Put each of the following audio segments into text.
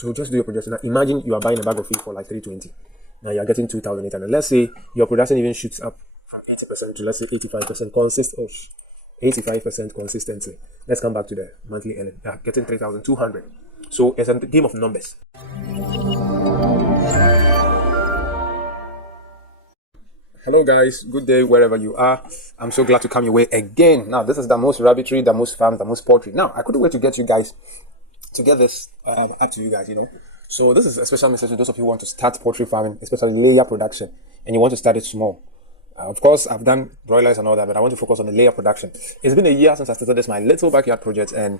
So just do your projection. Now imagine you are buying a bag of feed for like 320. Now you are getting 2,800. Let's say your production even shoots up from 80% to let's say 85% 85% consistency. Let's come back to the monthly earning. Yeah, getting 3,200. So it's a game of numbers. Hello guys, good day wherever you are. I'm so glad to come your way again. Now this is the most rabbitry, the most farms, the most poultry. Now I couldn't wait to get you guys to get this up to you guys, So this is a special message to those of you who want to start poultry farming, especially layer production, and you want to start it small. Of course, I've done broilers and all that, but I want to focus on the layer production. It's been a year since I started this, my little backyard project, and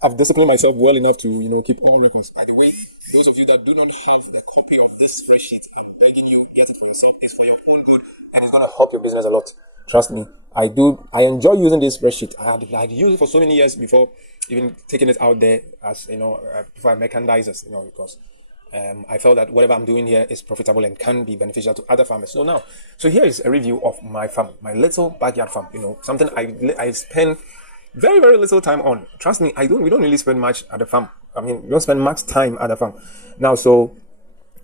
I've disciplined myself well enough to, keep all records. By the way, those of you that do not have the copy of this spreadsheet, I'm begging you, get it for yourself. It's for your own good, and it's going to help your business a lot. Trust me, I do. I enjoy using this spreadsheet. I'd used it for so many years before even taking it out there as, before I mechanized it, because I felt that whatever I'm doing here is profitable and can be beneficial to other farmers. So here is a review of my farm, my little backyard farm, something I spend very, very little time on. Trust me, we don't really spend much at the farm. We don't spend much time at the farm. Now, so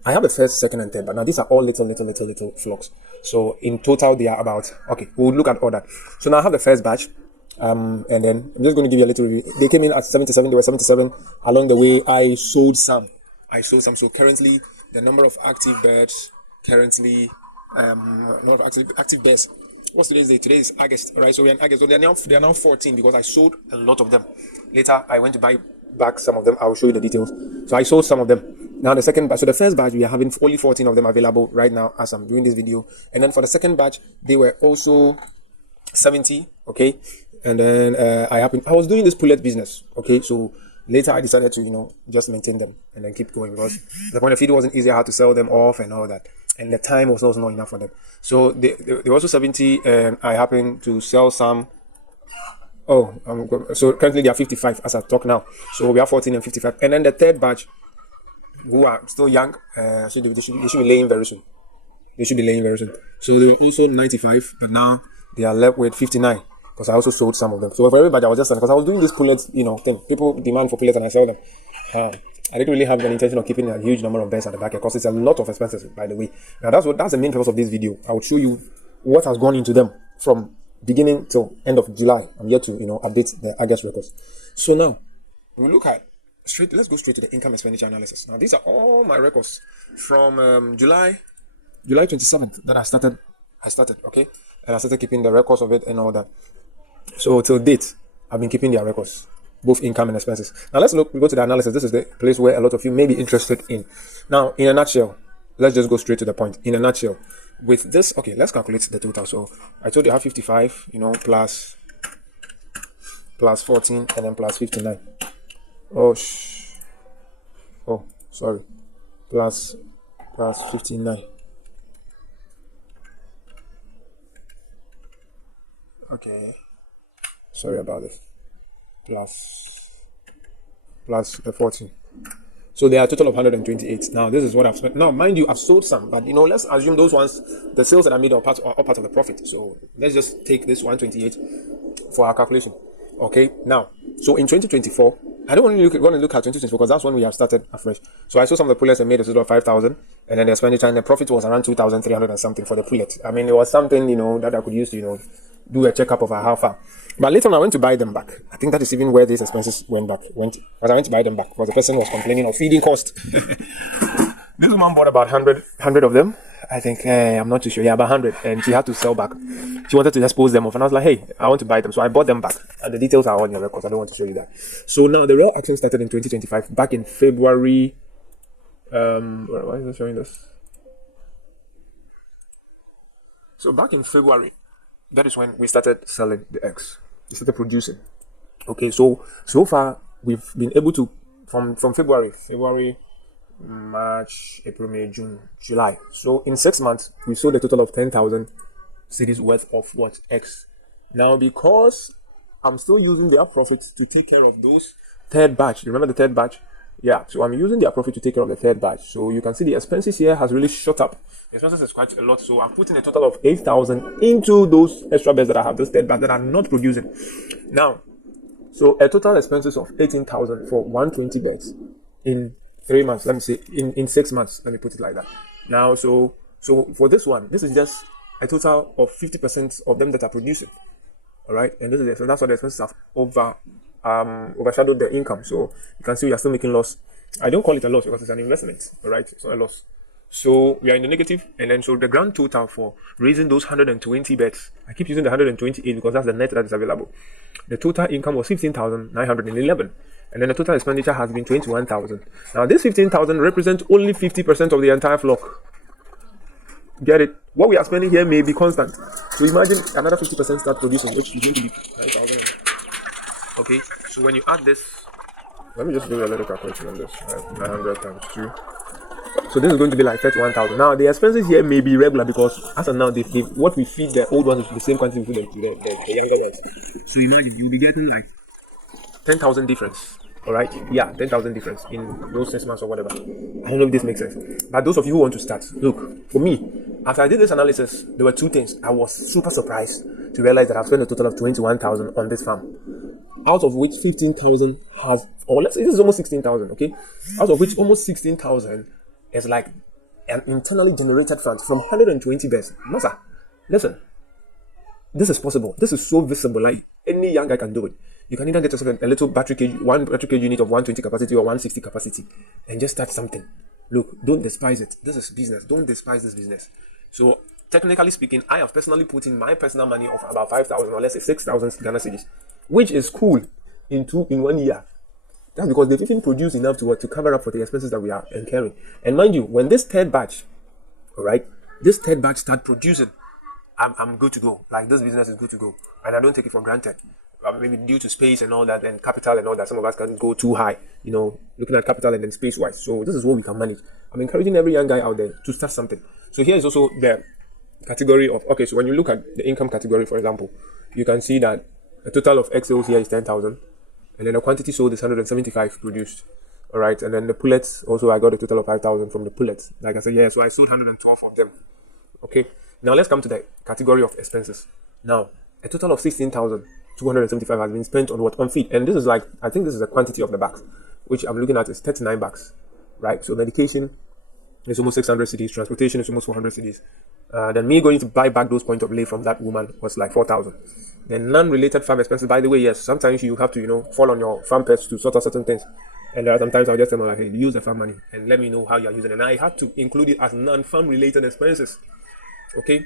I have the first, second, and third, but now these are all little flocks. So in total, they are about, we'll look at all that. So now I have the first batch, and then I'm just going to give you a little review. They came in at 77, they were 77. Along the way, I sold some. So currently, the number of active birds, number of active birds. What's today's date? Today is August, right? So we're in August. So they are now 14 because I sold a lot of them. Later, I went to buy back some of them. I'll show you the details. So I sold some of them. Now the second batch, so the first batch, we are having only 14 of them available right now as I'm doing this video. And then for the second batch, they were also 70, okay? And then I was doing this pullet business, okay? So later I decided to, just maintain them and then keep going because the point of feed wasn't easy. I had to sell them off and all that. And the time was also not enough for them. So they were also 70, and I happened to sell some. So currently they are 55 as I talk now. So we are 14 and 55. And then the third batch, who are still young, they should be laying very soon. So they were also 95, but now they are left with 59 because I also sold some of them. So for every batch, I was just because I was doing this pullet, thing. People demand for pullets and I sell them. I didn't really have an intention of keeping a huge number of birds at the back because it's a lot of expenses, by the way. Now that's the main purpose of this video. I will show you what has gone into them from beginning till end of July. I'm here to update the August records. So now we look at let's go straight to the income expenditure analysis. Now these are all my records from July 27th that I started, okay, and I started keeping the records of it and all that. So till date, I've been keeping their records, both income and expenses. Now we go to the analysis. This is the place where a lot of you may be interested in. Now, in a nutshell, let's just go straight to the point. In a nutshell, with this, let's calculate the total. So I told you I have 55, plus 14 and then plus 59. Sorry, plus 59. Okay, sorry about this. Plus the 14. So there are a total of 128. Now this is what I've spent. Now mind you, I've sold some, but let's assume those ones, the sales that I made are part of the profit. So let's just take this 128 for our calculation. Okay. Now, so in 2024, I don't want to look at 2024 because that's when we have started afresh. So I sold some of the pullets and made a total of 5,000, and then the expenditure and the profit was around 2,300 and something for the pullet. It was something that I could use to do a checkup of how far. But later on, I went to buy them back. I think that is even where these expenses went. I went to buy them back because the person was complaining of feeding cost. This woman bought about 100 of them. I think, I'm not too sure. Yeah, about 100. And she had to sell back. She wanted to dispose them off. And I was like, hey, I want to buy them. So I bought them back. And the details are on your records. I don't want to show you that. So now the real action started in 2025. Back in February. Why is it showing this? So back in February, that is when we started selling the eggs. We started producing. Okay, so far we've been able to from February, March, April, May, June, July. So in 6 months we sold a total of 10,000 cedis worth of eggs. Now because I'm still using their profits to take care of those third batch. You remember the third batch? Yeah, so I'm using their profit to take care of the third batch. So you can see the expenses here has really shot up. The expenses is quite a lot. So I'm putting a total of 8,000 into those extra beds that I have, those third batch that are not producing. Now, so a total expenses of 18,000 for 120 beds in 3 months. Let me say in 6 months. Let me put it like that. Now, so for this one, this is just a total of 50% of them that are producing. All right, and this is that's why the expenses have overshadowed the income. So you can see we are still making loss. I don't call it a loss because it's an investment. All right, it's not a loss. So we are in the negative, and then so the grand total for raising those 120 bets, I keep using the 128 because that's the net that is available. The total income was 15,911, and then the total expenditure has been 21,000. Now this 15,000 represents only 50% of the entire flock. Get it? What we are spending here may be constant. So imagine another 50% start producing, which is going to be 9,000. Okay, so when you add this, let me just do a little calculation on this. 900 times 2. So this is going to be like 31,000. Now the expenses here may be regular because as of now, what we feed the old ones is the same quantity we feed the younger ones. So imagine you'll be getting like 10,000 difference. All right, yeah, 10,000 difference in those 6 months or whatever. I don't know if this makes sense, but those of you who want to start, look, for me, after I did this analysis, there were two things. I was super surprised to realize that I've spent a total of 21,000 on this farm, out of which 15,000 has, or let's say this is almost 16,000, okay? Out of which almost 16,000 is like an internally generated fund from 120 beds. Masa, listen, this is possible. This is so visible. Like any young guy can do it. You can either get a little one battery cage unit of 120 capacity or 160 capacity and just start something. Look, don't despise it. This is business. Don't despise this business. So, technically speaking, I have personally put in my personal money of about 5,000 or let's say 6,000 Ghana cedis, which is cool in 1 year. That's because they've even produced enough to cover up for the expenses that we are incurring. And mind you, when this third batch, all right, this third batch start producing, I'm good to go. Like this business is good to go, and I don't take it for granted. Maybe due to space and all that, and capital and all that, some of us can go too high, looking at capital and then space wise. So this is what we can manage. I'm encouraging every young guy out there to start something. So here is also the category of, okay, so when you look at the income category, for example, you can see that the total of X sales here is 10,000, and then the quantity sold is 175 produced. All right, and then the pullets also, I got a total of 5,000 from the pullets. Like I said, yeah, so I sold 112 of them. Okay, now let's come to the category of expenses. Now, a total of 16,275 has been spent on what? On feed. And this is like, I think this is the quantity of the bags, which I'm looking at is 39 bags, right? So medication is almost 600 cedis, transportation is almost 400 cedis. Then me going to buy back those point of lay from that woman was like 4,000. Then non-related farm expenses, by the way, yes, sometimes you have to, fall on your farm pets to sort out certain things. And there are sometimes I'll just tell them like, hey, use the farm money and let me know how you're using it. And I had to include it as non-farm related expenses. Okay,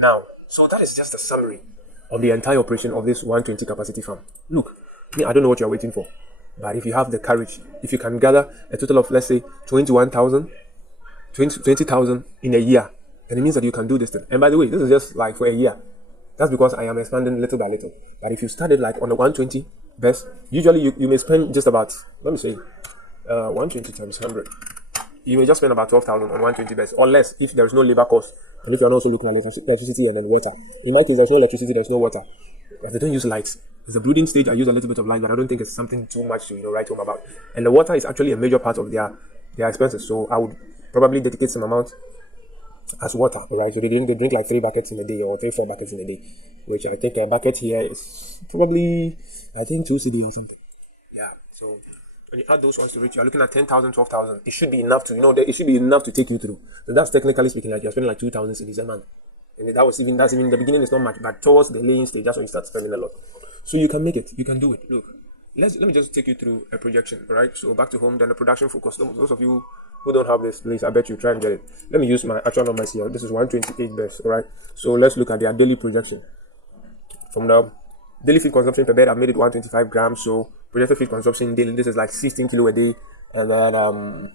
now, so that is just a summary of the entire operation of this 120 capacity farm. Look, I don't know what you're waiting for, but if you have the courage, if you can gather a total of, let's say, 20,000 in a year, then it means that you can do this thing. And by the way, this is just like for a year. That's because I am expanding little by little. But if you started like on a 120 best, usually you may spend just about, let me say, 120 times 100. You may just spend about 12,000 on 120 beds, or less if there is no labor cost. And if you're also looking at electricity and then water. In my case, there's no electricity, there's no water. But they don't use lights. It's a brooding stage. I use a little bit of light, but I don't think it's something too much to write home about. And the water is actually a major part of their expenses. So I would probably dedicate some amount as water, right? So they drink like 3 buckets in a day or 4 buckets in a day, which I think a bucket here is probably, I think 2 cedi or something. Yeah. So when you add those ones to it, you're looking at 10,000, 12,000. It should be enough to, it should be enough to take you through. So that's technically speaking, like you're spending like 2,000 cedis a month. And that's even the beginning is not much, but towards the laying stage, that's when you start spending a lot. So you can make it, you can do it. Look, let me just take you through a projection, right? So back to home, then the production focus. Those of you who don't have this, please, I bet you try and get it. Let me use my actual numbers here. This is 128 best, all right? So let's look at their daily projection. From the daily feed consumption per bed, I've made it 125 grams. So projected feed consumption daily, this is like 16 kilo a day. And then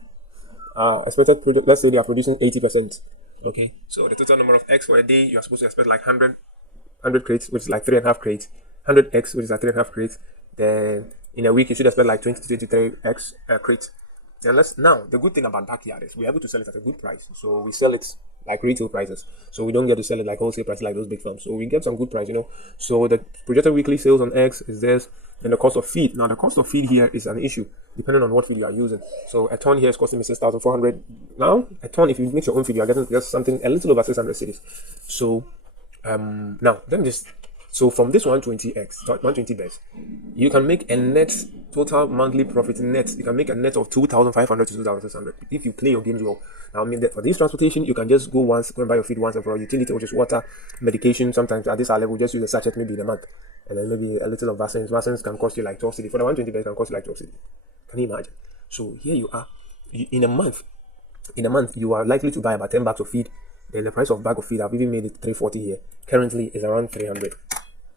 expected project, let's say they are producing 80%. Okay, so the total number of eggs for a day, you're supposed to expect like 100 crates, which is like 3.5 crates. 100 eggs, which is like 3.5 crates. Then in a week, you should expect like 20 to 23 eggs crates. And now the good thing about backyard is we're able to sell it at a good price. So we sell it like retail prices. So we don't get to sell it like wholesale prices like those big farms. So we get some good price, So the projected weekly sales on eggs is this, and the cost of feed. Now the cost of feed here is an issue depending on what feed you are using. So a ton here is costing me 6,400. Now a ton, if you mix your own feed, you are getting just something a little over 600 cedis. So now let me just So from this 120 bets, you can make a net total monthly profit net. You can make a net of 2,500 to 2,600 if you play your games well. Now, I mean, that for this transportation, you can just go and buy your feed once and for all. Utility, which is water, medication. Sometimes at this level, just use a sachet maybe in a month, and then maybe a little of vaccines. Vaccines can cost you like 12 cedi. For the 120 bets, can cost you like 12 cedi. Can you imagine? So here you are. In a month, you are likely to buy about 10 bags of feed. Then the price of bag of feed, I've even made it 340 here. Currently is around 300.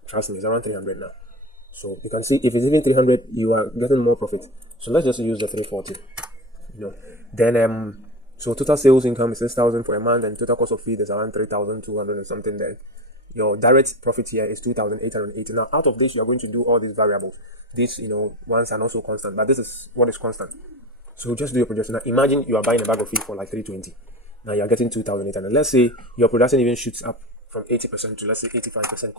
Trust me, it's around 300 now. So you can see if it's even 300, you are getting more profit. So let's just use the 340. Then so total sales income is 6,000 for a month, and total cost of feed is around 3,200 and something. Then your direct profit here is 2,880. Now out of this, you are going to do all these variables. These ones are not so constant, but this is what is constant. So just do your projection. Now imagine you are buying a bag of feed for like 320. Now you are getting 2,800. Let's say your production even shoots up from 80% to, let's say, 85%.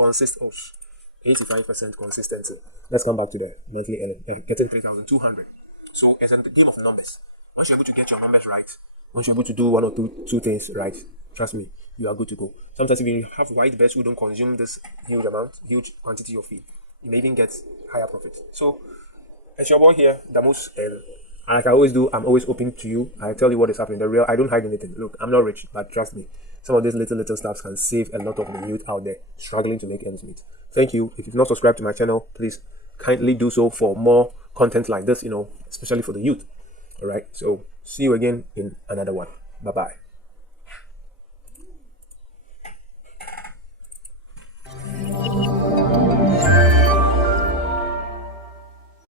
85% consistency. Let's come back to the monthly earning. You're getting 3,200. So it's a game of numbers. Once you're able to get your numbers right, once you're able to do one or two things right, trust me, you are good to go. Sometimes if you have white bets who don't consume this huge quantity of feed, you may even get higher profit. So it's your boy here, Damus, and like I always do, I'm always open to you. I tell you what is happening. I don't hide anything. Look, I'm not rich, but trust me, some of these little stuff can save a lot of the youth out there struggling to make ends meet. Thank you. If you've not subscribed to my channel, please kindly do so for more content like this, especially for the youth. All right. So see you again in another one. Bye-bye.